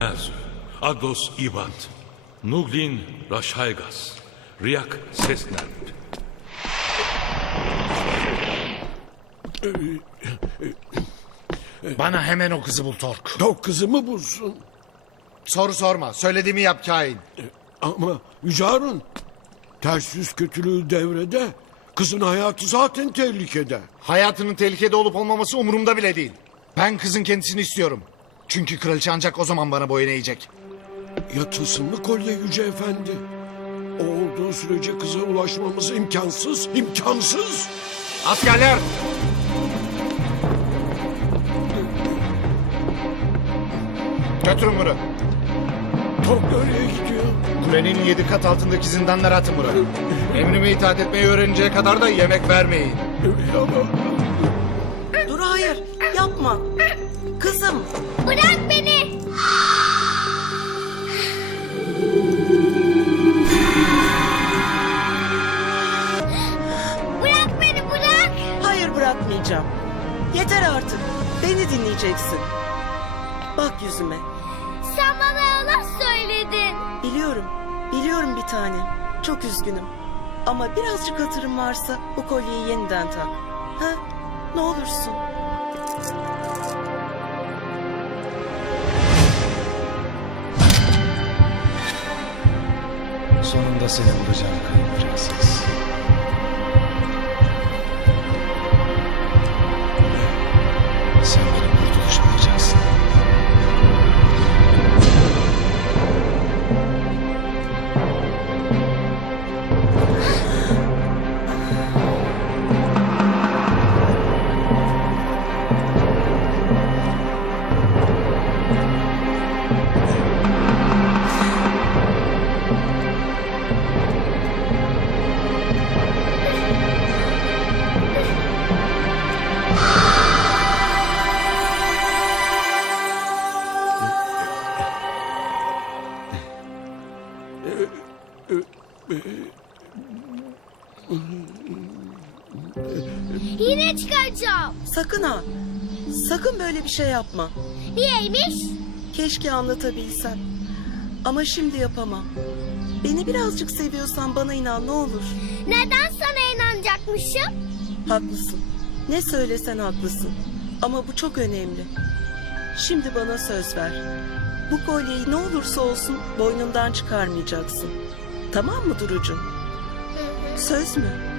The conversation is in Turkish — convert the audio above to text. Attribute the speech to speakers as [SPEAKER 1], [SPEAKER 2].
[SPEAKER 1] Agos Ibant, Nuglin Raşaygas, Riyak Sesnert.
[SPEAKER 2] Bana hemen o kızı bul Tork.
[SPEAKER 3] Tok kızımı bulsun.
[SPEAKER 2] Soru sorma. Söylediğimi yap kain.
[SPEAKER 3] Ama Yüce Harun, ters yüz kötülüğü devrede. Kızın hayatı zaten tehlikede.
[SPEAKER 2] Hayatının tehlikede olup olmaması umurumda bile değil. Ben kızın kendisini istiyorum. Çünkü kraliçe ancak o zaman bana boyun eğecek.
[SPEAKER 3] Yatılsın mı kolye Yüce Efendi? O olduğu sürece kıza ulaşmamız imkansız, imkansız.
[SPEAKER 2] Askerler! Götürün bunu.
[SPEAKER 3] Tok nereye gidiyor?
[SPEAKER 2] Kulenin 7 kat altındaki zindanlara atın bunu. Emrime itaat etmeyi öğreninceye kadar da yemek vermeyin.
[SPEAKER 3] Ama
[SPEAKER 4] Dur hayır yapma. Kızım
[SPEAKER 5] Bırak beni. Bırak beni bırak.
[SPEAKER 4] hayır bırakmayacağım. Yeter artık. Beni dinleyeceksin. Bak yüzüme.
[SPEAKER 5] Sen bana yalan söyledin.
[SPEAKER 4] Biliyorum. Biliyorum bir tane. Çok üzgünüm. Ama birazcık hatırım varsa bu kolyeyi yeniden tak. Ha? Ne olursun.
[SPEAKER 6] Sonunda seni bulacağım kayıp prenses. Sen benim kurtuluşum olacaksın.
[SPEAKER 5] Yine çıkaracağım.
[SPEAKER 4] Sakın ha. Sakın böyle bir şey yapma.
[SPEAKER 5] Niyeymiş?
[SPEAKER 4] Keşke anlatabilsem. Ama şimdi yapamam. Beni birazcık seviyorsan bana inan ne olur.
[SPEAKER 5] Neden sana inanacakmışım?
[SPEAKER 4] Haklısın. Ne söylesen haklısın. Ama bu çok önemli. Şimdi bana söz ver. Bu kolyeyi ne olursa olsun boynundan çıkarmayacaksın. Tamam mı Durucuğum? Söz mü?